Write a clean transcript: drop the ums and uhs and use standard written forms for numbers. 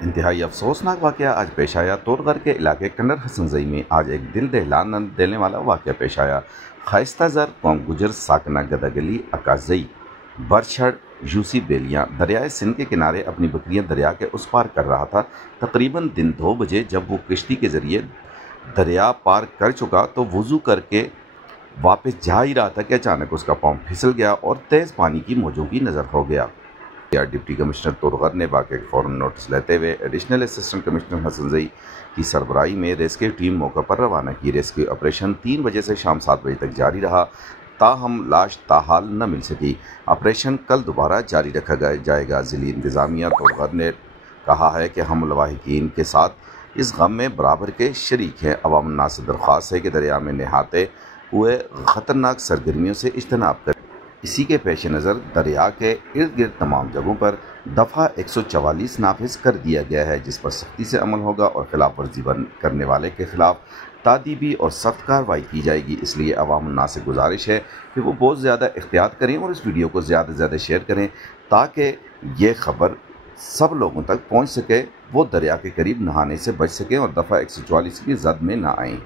انتہائی افسوسناک واقعہ آج پیش آیا۔ توڑغر کے علاقے کنڈر حسن زئی میں آج ایک دل دہلا دینے والا واقعہ پیش آیا۔ خائستہ زر قوم گجر ساکنہ گداگلی اکازئی برچھڑ یوسی بیلیاں دریائے سندھ کے کنارے اپنی بکریاں دریا کے اس پار کر رہا تھا۔ تقریباً دن 2 بجے جب وہ کشتی کے ذریعے دریا پار کر چکا تو وضو کر کے واپس جا ہی رہا تھا کہ اچانک اس کا پاؤں پھسل گیا اور تیز پانی کی موجوں کی نظر ہو گیا۔ ڈپٹی کمشنر توڑغر نے واقعے کا فوراً نوٹس لیتے ہوئے ایڈیشنل اسسٹنٹ کمشنر حسن زئی کی سربراہی میں ریسکیو ٹیم موقع پر روانہ کی۔ ریسکیو آپریشن 3 بجے سے شام 7 بجے تک جاری رہا، تاہم لاش تاحال نہ مل سکی۔ آپریشن کل دوبارہ جاری رکھا جائے گا۔ ضلعی انتظامیہ توڑغر نے کہا ہے کہ ہم لواحقین کے ساتھ اس غم میں برابر کے شریک ہیں۔ عوام الناس سے درخواست ہے کہ دریا میں نہاتے ہوئے خطرناک سرگرمیوں سے اجتناب کریں۔ اسی کے پیش نظر دریا کے ارد گرد تمام جگہوں پر دفعہ 144 نافذ کر دیا گیا ہے، جس پر سختی سے عمل ہوگا اور خلاف ورزی کرنے والے کے خلاف تادیبی اور سخت کارروائی کی جائے گی۔ اس لیے عوام الناس سے گزارش ہے کہ وہ بہت زیادہ احتیاط کریں اور اس ویڈیو کو زیادہ سے زیادہ شیئر کریں تاکہ یہ خبر سب لوگوں تک پہنچ سکے، وہ دریا کے قریب نہانے سے بچ سکیں اور دفعہ 144 کی زد میں نہ آئیں۔